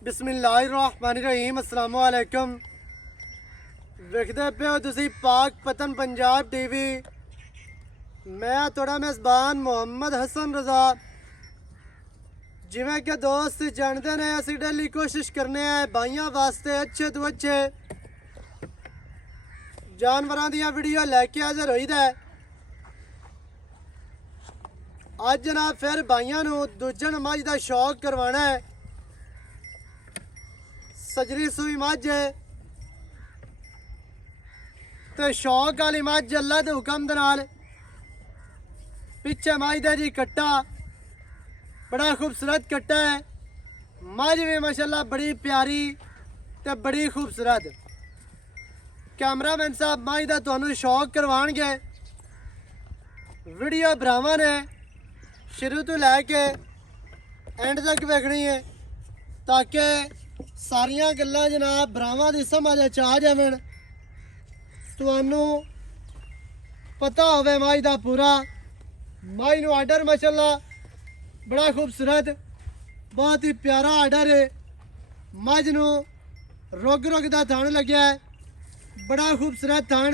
बिस्मिल्लाहिर्रहमानिर्रहीम अस्सलाम वालेकुम। वेखदे पे हो तुसी पाक पतन पंजाब टीवी। मैं थोड़ा मेज़बान मोहम्मद हसन रजा। जिवें कि दोस्त जानते ने असी डेली कोशिश करने हैं भाइयों वास्ते अच्छे तो अच्छे जानवरों दी वीडियो लैके हाजिर होई दा। अज जनाब फिर भाइयों नूं दूजन मझ का शौक करवाना है। सजरी सूई मझ है ते शौक वाली मझ अल्लाह के हुक्म दे नाल पिछे मझ दे जी कट्टा बड़ा खूबसूरत कट्टा है। मझ भी माशाल्लाह बड़ी प्यारी ते बड़ी खूबसूरत। कैमरामैन साहब मझ का तुहानूं शौक करवाणगे। वीडियो भरावां ने शुरू तो लैके एंड तक वेखनी है ताकि सारियां गल्लां जनाब भरावां दी समझ आ जावन। तुहानूं पता होवे मझ दा पूरा। मझ नूं आर्डर माशाल्लाह बड़ा खूबसूरत बहुत ही प्यारा आर्डर है। मझ नूं रुग रुग दा थण लग्या है, बड़ा खूबसूरत थण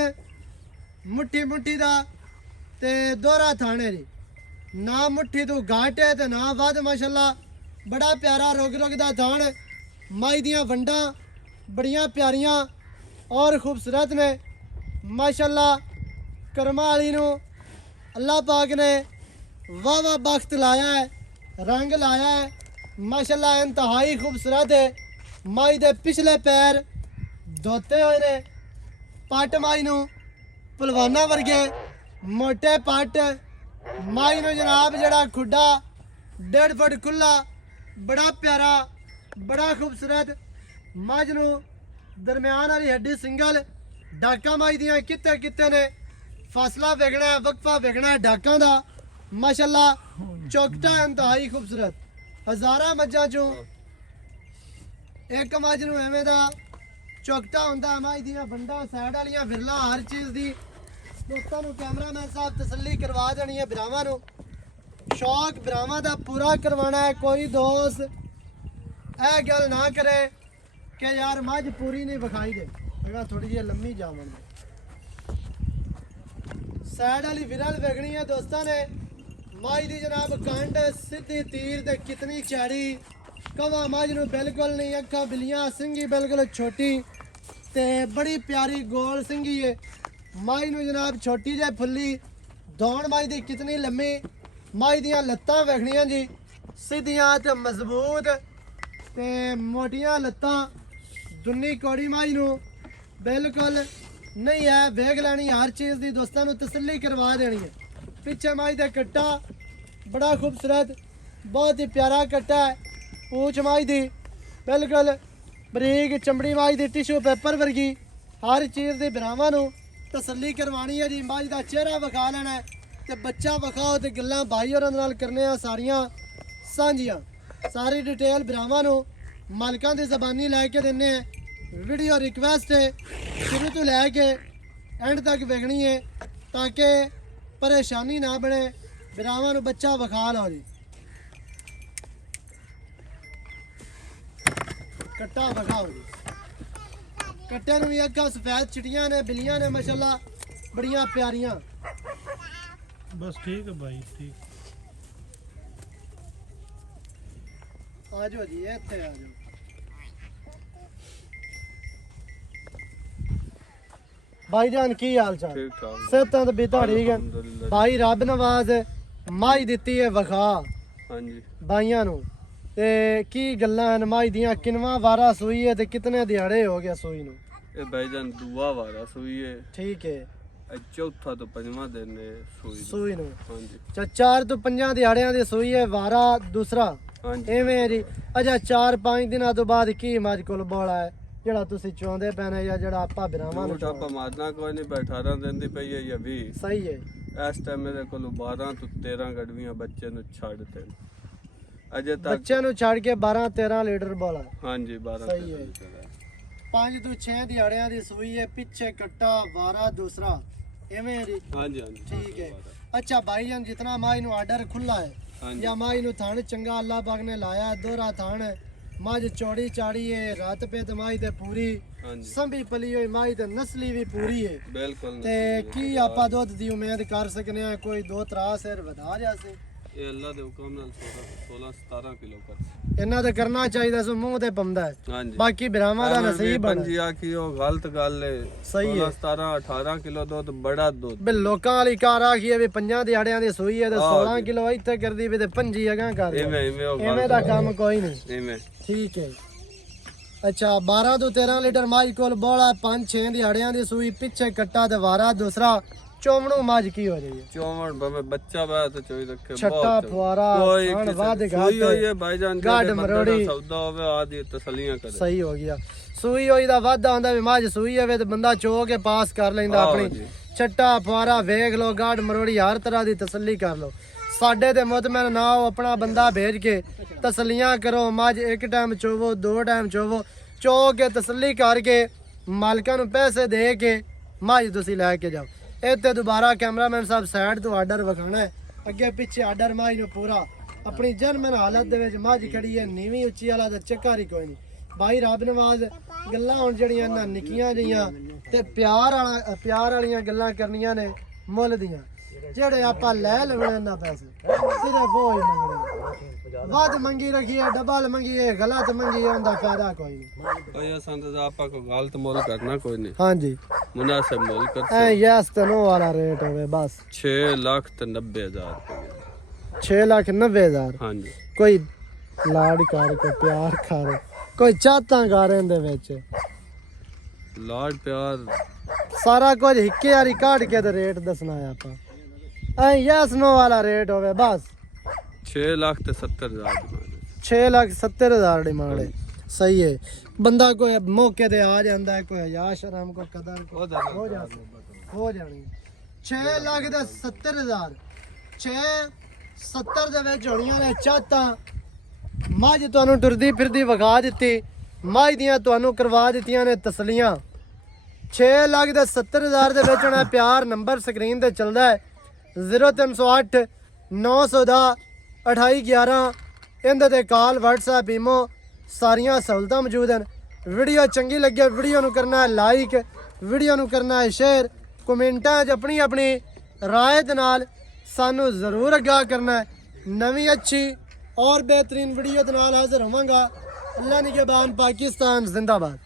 मुट्ठी मुट्ठी दा ते दोहरा थण है जी। ना मुट्ठी तो घाट है ते ना वध माशाल्लाह बड़ा प्यारा रुग रुग दा थण। मझ दियां वंडां बड़ियां प्यारियां और खूबसूरत ने माशाल्लाह। करमा वाली नूं अल्लाह पाक ने वाह वाह बख्त लाया है, रंग लाया है माशाल्लाह इंतहाई खूबसूरत है। मझ दे पिछले पैर धोते हुए ने। पट मझ नूं पलवाना वर्गे मोटे पट। मझ नूं जनाब जड़ा खुड्डा 1.5 फुट खुला बड़ा प्यारा बड़ा खूबसूरत। मझ नूं दरम्यान वाली हड्डी सिंगल डाका मझ दियां किते किते ने। फासला वेखना है, वक्फा वेखना है डाकां दा माशाल्लाह। चौकटा इंतहाई खूबसूरत। हज़ारां मज्जां चों एक मझ नूं एवें दा चौकटा हुंदा। मझ दियां वंडां साइड वालियां विरला हर चीज़ दी दोस्तां नूं कैमरामैन साहब तसल्ली करवा देनी है। भरावां नूं शौक भरावां दा पूरा करवाना है। कोई दोस्त ਇਹ गल ना करे कि यार मझ पूरी नहीं विखाई दे, अगर थोड़ी जी लम्मी जावन दे। साइड वाली विरल वेखनी है दोस्तों ने। मझ दी जनाब कंड सीधी तीर ते कितनी चैड़ी। कवा मझ नूं बिल्कुल नहीं, अखा बिलियां, सिंगी बिल्कुल छोटी ते बड़ी प्यारी गोल सिंगी है। मझ नूं जनाब छोटी जे फुल्ली दौड़ मझ दी कितनी लम्मी। मझ दियां लत्तां वेखनियां जी सीधियां ते मजबूत ते मोटियां लत्तां। दुन्नी कौड़ी मझ नूं बिल्कुल नहीं है, वेख लैनी हर चीज़ की दोस्तों नूं तसल्ली करवा देनी है। पिछे मझ दा कट्टा बड़ा खूबसूरत बहुत ही प्यारा कट्टा है। पूछ मझ दी बिल्कुल बरीक, चमड़ी मझ दी टिशू पेपर वर्गी। हर चीज़ की भरावां नूं तसल्ली करवानी है जी। मझ दा चेहरा विखा लेना है ते बच्चा विखाओ ते गल्लां भाई होरां नाल करने आ सारियां सांझियां। सारी डिटेल भरावां नूं मालकां दी ज़बानी लैके दिन्ने हैं। वीडियो रिक्वेस्ट है शुरू तो लैके एंड तक वेखनी है ताकि परेशानी ना बने। भरावां नूं बच्चा विखा लो जी। कट्टा विखाओ जी। कट्टे नूं भी अक्खां सफेद चिट्टियां ने, बिल्लियां ने माशाल्लाह बड़ियां प्यारियां। बस ठीक है भाई, ठीक। आ जाओ जी, इत्थे आ जाओ। भाईजान की हाल चाल? ठीक ठाक। सेहतां ते भी ठीक है अल्हम्दुलिल्लाह। भाई। रब नवाज मझ दित्ती है विखा हाँ जी। भाइयां नूं ते की गल्लां हैं मझ दियां? किनवा वारा सूई है ते कितने दिहाड़े हो गया सूई नूं? ये भाईजान दुआ वाला सुई है। ठीक है। चौथा तो पंजवा दिन है सूई नूं हाँ जी। 4 ਤੋਂ 5 ਦਿਹਾੜਿਆਂ ਦੀ ਸੂਈ ਹੈ। ਵਾਰਾ दूसरा हाँ जी। ਐਵੇਂ ਹੈ ਜੀ। ਅੱਛਾ 4-5 ਦਿਨਾਂ ਤੋਂ ਬਾਅਦ ਕੀ ਮੱਝ ਕੋਲ ਬੋਲਾ ਹੈ ਜਿਹੜਾ ਤੁਸੀਂ ਚਾਹੁੰਦੇ ਪੈਣੇ ਜਾਂ ਜਿਹੜਾ ਆਪਾਂ ਭਰਾਵਾਂ ਨੂੰ झूठ आप मारना कोई नहीं, 18 दिन दी पई है या 20। ਸਹੀ ਹੈ। इस टाइम मेरे को 12 तो 13 गड़वियां बच्चे नु छड़ दे अजे तक। ਬੱਚਿਆਂ ਨੂੰ ਛੱਡ ਕੇ 12-13 ਲੀਟਰ ਬੋਲਾ। हाँ जी 12 सही है। 5 ਤੋਂ 6 ਦਿਹਾੜਿਆਂ ਦੀ ਸੂਈ ਹੈ। ਪਿੱਛੇ ਕੱਟਾ ਵਾਰਾ दूसरा ਐਵੇਂ ਹੈ ਜੀ। हाँ जी हाँ जी ठीक है। अच्छा भाईजान जितना माई नु आर्डर खुला है हाँ जी। या माई नु थान चंगा अल्लाह पाक ने लाया दोहरा थान ਮੱਝ ਚੌੜੀ ਚਾੜੀ ਹੈ, ਰਾਤ ਪੇ ਦਮਾਈ ਤੇ ਪੂਰੀ ਹਾਂਜੀ ਸੰਭੀ ਪਲੀ ਹੋਈ ਮਾਈ ਤੇ ਨਸਲੀ ਵੀ ਪੂਰੀ ਹੈ। ਬਿਲਕੁਲ ਤੇ ਕੀ ਆਪਾਂ ਦੁੱਧ ਦੀ ਉਮੀਦ ਕਰ ਸਕਨੇ ਆ? ਕੋਈ 2-3 ਸਿਰ ਵਧਾ ਜਾਸੇ? ਇਹ ਅੱਲਾ ਦੇ ਹੁਕਮ ਨਾਲ 16-17 ਕਿਲੋ ਕਰ ਇਹਨਾਂ ਦਾ ਕਰਨਾ ਚਾਹੀਦਾ ਸੋ ਮੂੰਹ ਤੇ ਪੰਦਾ ਹੈ। ਹਾਂਜੀ ਬਾਕੀ ਬਰਾਵਾਂ ਦਾ ਨਸੀਬ ਬਣ ਪੰਜੀ ਆਖੀ ਉਹ ਗਲਤ ਗੱਲ ਹੈ। ਸਹੀ ਹੈ। 17-18 ਕਿਲੋ ਦੁੱਧ ਬੜਾ ਦੁੱਧ ਬੇ ਲੋਕਾਂ ਵਾਲੀ ਕਾਰ ਆਖੀ ਹੈ ਵੀ 5 ਦਿਹਾੜਿਆਂ ਦੀ ਸੂਈ ਹੈ ਤੇ 16 ਕਿਲੋ ਇੱਥੇ ਕਰਦੀ ਵੀ ਤੇ 5 ਅਗਾਂ ਕਰ ਇਵੇਂ ਉਹ ਐਵੇਂ ਦਾ ਕੰਮ ਕੋਈ ਨਹੀਂ। ਇਵੇਂ ਠੀਕ ਹੈ। ਅੱਛਾ 12 ਤੋਂ 13 ਲੀਟਰ ਮਾਈ ਕੋਲ ਬੋਲਾ 5-6 ਦਿਹਾੜਿਆਂ ਦੀ ਸੂਈ ਪਿੱਛੇ ਕੱਟਾ ਤੇ ਵਾਰਾ ਦੂਸਰਾ ਚੋਮਣੂ ਮੱਝ ਕੀ ਹੋ ਰਹੀ ਹੈ? ਚੋਮਣ ਬਵੇਂ ਬੱਚਾ ਬਾਇਆ ਤੇ ਚੋਈ ਰੱਖੇ ਛੱਟਾ ਫੁਆਰਾ ਕੋਈ ਖਾਣ ਕਿਸੇ ਵਾਦ ਸੂਈ ਹੋਈ ਹੈ ਭਾਈਜਾਨ ਗਾਡ ਜਿਹੜੇ ਬੰਦੇ ਮਰੋੜੀ ਦਾ ਸੌਦਾ ਹੋਵੇ ਆਦੀ ਤਸੱਲੀਆਂ ਕਰੇ ਸਹੀ ਹੋ ਗਿਆ। ਸੂਈ ਹੋਈ ਦਾ ਵਾਧਾ ਹੁੰਦਾ ਵੀ ਮੱਝ ਸੂਈ ਹੋਵੇ ਤੇ ਬੰਦਾ ਚੋ ਕੇ ਪਾਸ ਕਰ ਲੈਂਦਾ ਆਪਣੀ। ਛੱਟਾ ਫੁਆਰਾ ਵੇਖ ਲੋ, ਗਾਡ ਮਰੋੜੀ ਹਰ ਤਰ੍ਹਾਂ ਦੀ ਤਸੱਲੀ ਕਰ ਲੋ। ਸਾਡੇ ਤੇ ਮੁਤਮਨ ਨਾ ਹੋ, ਆਪਣਾ ਬੰਦਾ ਭੇਜ ਕੇ ਤਸੱਲੀਆਂ ਕਰੋ। ਮੱਝ ਇੱਕ ਟਾਈਮ ਚੋਵੋ, 2 ਟਾਈਮ ਚੋਵੋ, ਚੋ ਕੇ ਤਸੱਲੀ ਕਰਕੇ ਮਾਲਕਾਂ ਨੂੰ ਪੈਸੇ ਦੇ ਕੇ ਮੱਝ ਤੁਸੀਂ ਲੈ ਕੇ ਜਾਓ। ਇੱਥੇ ਦੁਬਾਰਾ ਕੈਮਰਾਮੈਨ ਸਾਹਿਬ ਸਾਈਡ ਤੋਂ ਆਰਡਰ ਵਿਖਾਣਾ ਹੈ, ਅੱਗੇ ਪਿੱਛੇ ਆਰਡਰ ਮੱਝ ਨੂੰ ਪੂਰਾ ਆਪਣੀ ਜਨਮਨ ਹਾਲਤ ਦੇ ਵਿੱਚ ਮੱਝ ਖੜੀ ਹੈ, ਨੀਵੀਂ ਉੱਚੀ ਵਾਲਾ ਦਾ ਚੱਕਰ ਹੀ ਕੋਈ ਨਹੀਂ। ਭਾਈ ਰੱਬ ਨਵਾਜ਼ ਗੱਲਾਂ ਹੁਣ ਜਿਹੜੀਆਂ ਨਾ ਨਿੱਕੀਆਂ ਜਿਹੀਆਂ ਤੇ ਪਿਆਰ ਵਾਲੀਆਂ ਗੱਲਾਂ ਕਰਨੀਆਂ ਨੇ ਮੁੱਲ ਦੀਆਂ। ਜਿਹੜੇ ਆਪਾਂ ਲੈ ਲੈਣੇ ਨਾ ਪੈਸੇ ਸਿਰਫ ਉਹ ਹੀ ਮੰਗਣੇ। ਵੱਧ ਮੰਗੀ ਰੱਖੀਏ, ਡਬਲ ਮੰਗੀਏ, ਗਲਤ ਮੰਗੀਏ, ਉਹਦਾ ਫਾਇਦਾ ਕੋਈ ਨਹੀਂ। ਓਏ ਸੰਤ ਦਾ ਆਪਾਂ ਕੋ ਗਲਤ ਮੁੱਲ ਕਰਨਾ ਕੋਈ ਨਹੀਂ, ਹਾਂਜੀ ਮੁਨਾਸਿਬ ਮੁੱਲ ਕਰ ਐ ਯਸ ਤੇ ਨੋ ਵਾਲਾ ਰੇਟ ਹੋਵੇ ਬਸ। 6,90,000 ਰੁਪਏ 6,90,000। ਹਾਂਜੀ ਕੋਈ ਲਾੜ ਕਰ, ਕੋਈ ਪਿਆਰ ਕਰ, ਕੋਈ ਚਾਹਤਾਂ ਕਰ ਇਹਦੇ ਵਿੱਚ ਲਾਡ ਪਿਆਰ ਸਾਰਾ ਕੁਝ ਹਿੱਕੇ ਵਾਲੀ ਕਾਢ ਕੇ ਤੇ ਰੇਟ ਦੱਸਣਾ ਹੈ ਆਪਾਂ। ਐ ਯਸ ਨੋ ਵਾਲਾ ਰੇਟ ਹੋਵੇ ਬਸ। 6,70,000 6,70,000 ਡਿਮਾਂਡ ਹੈ। ਸਹੀ ਹੈ। ਬੰਦਾ ਕੋਈ ਮੌਕੇ ਤੇ ਆ ਜਾਂਦਾ ਹੈ, ਕੋਈ ਹਯਾ ਸ਼ਰਮ ਕੋ ਕਦਰ ਕੋ ਹੋ ਜਾਣੀ। 6,70,000 670 ਦੇ ਵਿੱਚ ਹੋਣੀਆਂ ਨੇ ਚਾਹਤਾਂ। ਮੱਝ ਤੁਹਾਨੂੰ ਟੁਰਦੀ ਫਿਰਦੀ ਵਿਖਾ ਦਿੱਤੀ, ਮੱਝ ਦੀਆਂ ਤੁਹਾਨੂੰ ਕਰਵਾ ਦਿੱਤੀਆਂ ਨੇ ਤਸਲੀਆਂ। 6,70,000 ਦੇ ਵਿੱਚ ਹੋਣਾ ਪਿਆਰ। ਨੰਬਰ ਸਕਰੀਨ ਤੇ ਚੱਲਦਾ ਹੈ 0308 910 2811। ਇਹਦੇ ਤੇ ਕਾਲ, WhatsApp, ਈਮੋ ਸਾਰੀਆਂ ਸਹੂਲਤਾਂ ਮੌਜੂਦ ਹਨ। ਵੀਡੀਓ ਚੰਗੀ ਲੱਗੇ ਵੀਡੀਓ ਨੂੰ ਕਰਨਾ ਹੈ ਲਾਈਕ, ਵੀਡੀਓ ਨੂੰ ਕਰਨਾ ਹੈ ਸ਼ੇਅਰ, ਕਮੈਂਟਾਂ 'ਚ ਆਪਣੀ ਆਪਣੀ ਰਾਏ ਦੇ ਨਾਲ ਸਾਨੂੰ ਜ਼ਰੂਰ ਆਗਾਹ ਕਰਨਾ ਹੈ। ਨਵੀਂ ਅੱਛੀ और बेहतरीन वीडियो के नाल हाजिर होवांगा। अल्लाह निगहबान, पाकिस्तान जिंदाबाद।